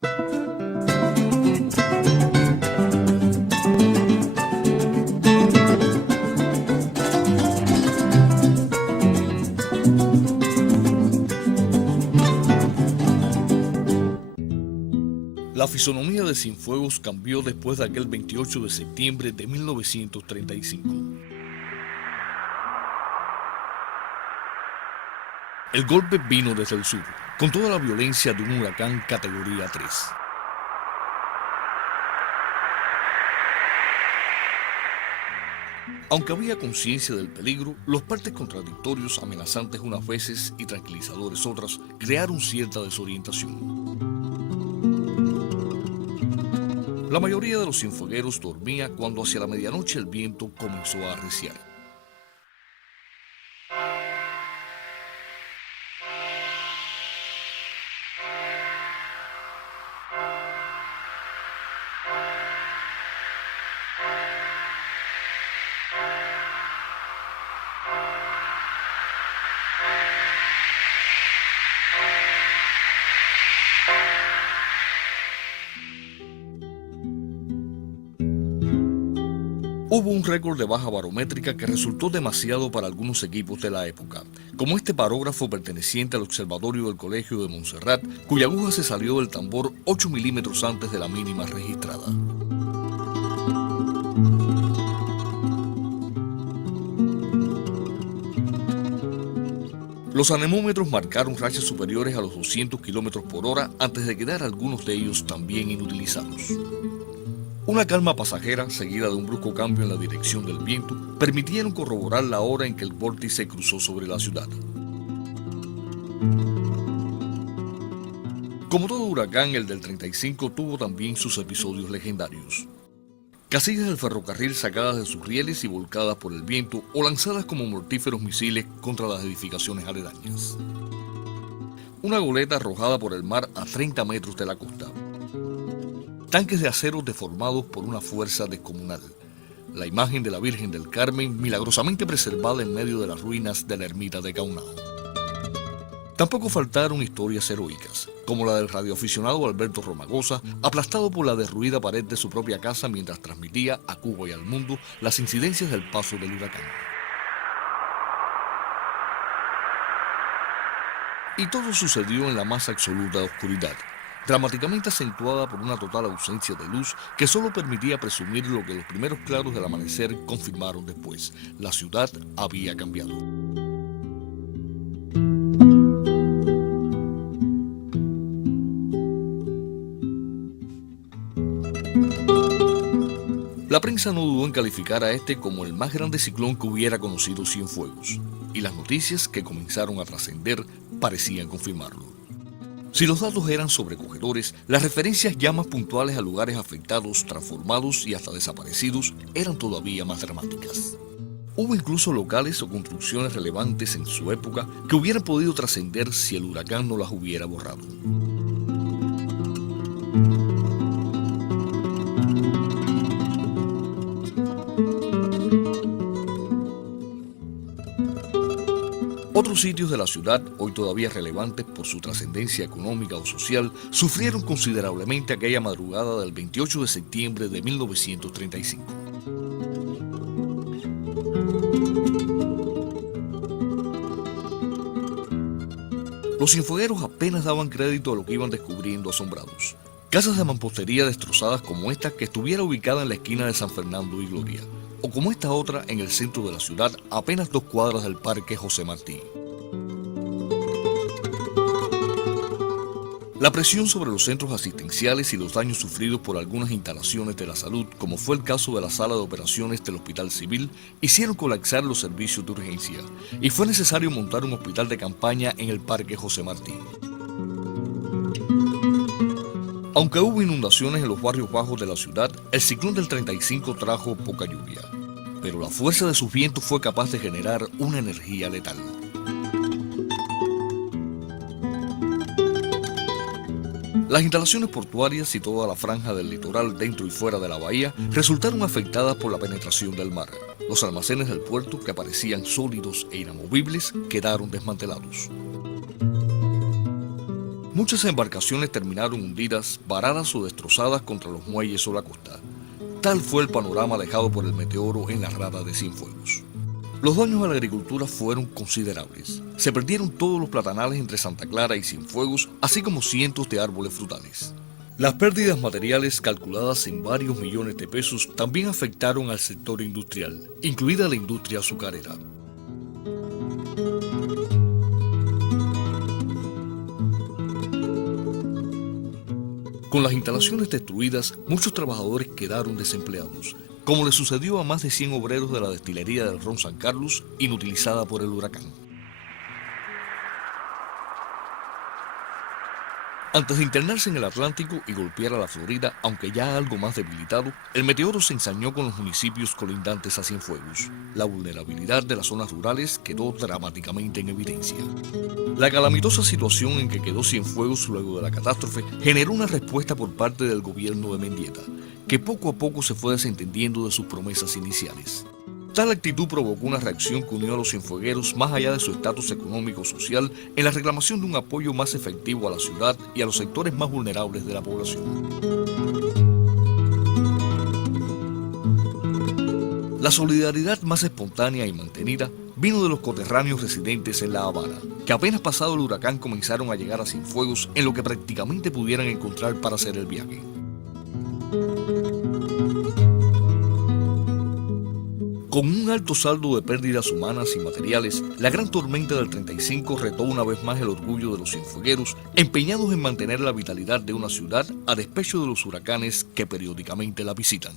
La fisonomía de Cienfuegos cambió después de aquel 28 de septiembre de 1935. El golpe vino desde el sur, con toda la violencia de un huracán categoría 3. Aunque había conciencia del peligro, los partes contradictorios, amenazantes unas veces y tranquilizadores otras, crearon cierta desorientación. La mayoría de los cienfuegueros dormía cuando hacia la medianoche el viento comenzó a arreciar. Hubo un récord de baja barométrica que resultó demasiado para algunos equipos de la época, como este parógrafo perteneciente al observatorio del Colegio de Montserrat, cuya aguja se salió del tambor 8 milímetros antes de la mínima registrada. Los anemómetros marcaron rachas superiores a los 200 kilómetros por hora antes de quedar algunos de ellos también inutilizados. Una calma pasajera, seguida de un brusco cambio en la dirección del viento, permitieron corroborar la hora en que el vórtice cruzó sobre la ciudad. Como todo huracán, el del 35 tuvo también sus episodios legendarios. Casillas del ferrocarril sacadas de sus rieles y volcadas por el viento o lanzadas como mortíferos misiles contra las edificaciones aledañas. Una goleta arrojada por el mar a 30 metros de la costa. Tanques de acero deformados por una fuerza descomunal. La imagen de la Virgen del Carmen milagrosamente preservada en medio de las ruinas de la ermita de Caunao. Tampoco faltaron historias heroicas, como la del radioaficionado Alberto Romagosa, aplastado por la derruida pared de su propia casa mientras transmitía a Cuba y al mundo las incidencias del paso del huracán. Y todo sucedió en la más absoluta oscuridad, dramáticamente acentuada por una total ausencia de luz que solo permitía presumir lo que los primeros claros del amanecer confirmaron después: la ciudad había cambiado. La prensa no dudó en calificar a este como el más grande ciclón que hubiera conocido Cienfuegos, y las noticias que comenzaron a trascender parecían confirmarlo. Si los datos eran sobrecogedores, las referencias ya más puntuales a lugares afectados, transformados y hasta desaparecidos eran todavía más dramáticas. Hubo incluso locales o construcciones relevantes en su época que hubieran podido trascender si el huracán no las hubiera borrado. Otros sitios de la ciudad, hoy todavía relevantes por su trascendencia económica o social, sufrieron considerablemente aquella madrugada del 28 de septiembre de 1935. Los cienfuegueros apenas daban crédito a lo que iban descubriendo asombrados. Casas de mampostería destrozadas como esta que estuviera ubicada en la esquina de San Fernando y Gloria, o como esta otra en el centro de la ciudad, a apenas 2 cuadras del Parque José Martí. La presión sobre los centros asistenciales y los daños sufridos por algunas instalaciones de la salud, como fue el caso de la sala de operaciones del Hospital Civil, hicieron colapsar los servicios de urgencia, y fue necesario montar un hospital de campaña en el Parque José Martí. Aunque hubo inundaciones en los barrios bajos de la ciudad, el ciclón del 35 trajo poca lluvia, pero la fuerza de sus vientos fue capaz de generar una energía letal. Las instalaciones portuarias y toda la franja del litoral dentro y fuera de la bahía resultaron afectadas por la penetración del mar. Los almacenes del puerto, que parecían sólidos e inamovibles, quedaron desmantelados. Muchas embarcaciones terminaron hundidas, varadas o destrozadas contra los muelles o la costa. Tal fue el panorama dejado por el meteoro en la rada de Cienfuegos. Los daños a la agricultura fueron considerables. Se perdieron todos los platanales entre Santa Clara y Cienfuegos, así como cientos de árboles frutales. Las pérdidas materiales, calculadas en varios millones de pesos, también afectaron al sector industrial, incluida la industria azucarera. Con las instalaciones destruidas, muchos trabajadores quedaron desempleados, como le sucedió a más de 100 obreros de la destilería del Ron San Carlos, inutilizada por el huracán. Antes de internarse en el Atlántico y golpear a la Florida, aunque ya algo más debilitado, el meteoro se ensañó con los municipios colindantes a Cienfuegos. La vulnerabilidad de las zonas rurales quedó dramáticamente en evidencia. La calamitosa situación en que quedó Cienfuegos luego de la catástrofe generó una respuesta por parte del gobierno de Mendieta, que poco a poco se fue desentendiendo de sus promesas iniciales. Tal actitud provocó una reacción que unió a los cienfuegueros más allá de su estatus económico-social en la reclamación de un apoyo más efectivo a la ciudad y a los sectores más vulnerables de la población. La solidaridad más espontánea y mantenida vino de los coterráneos residentes en La Habana, que apenas pasado el huracán comenzaron a llegar a Cienfuegos en lo que prácticamente pudieran encontrar para hacer el viaje. Con un alto saldo de pérdidas humanas y materiales, la gran tormenta del 35 retó una vez más el orgullo de los cienfuegueros, empeñados en mantener la vitalidad de una ciudad a despecho de los huracanes que periódicamente la visitan.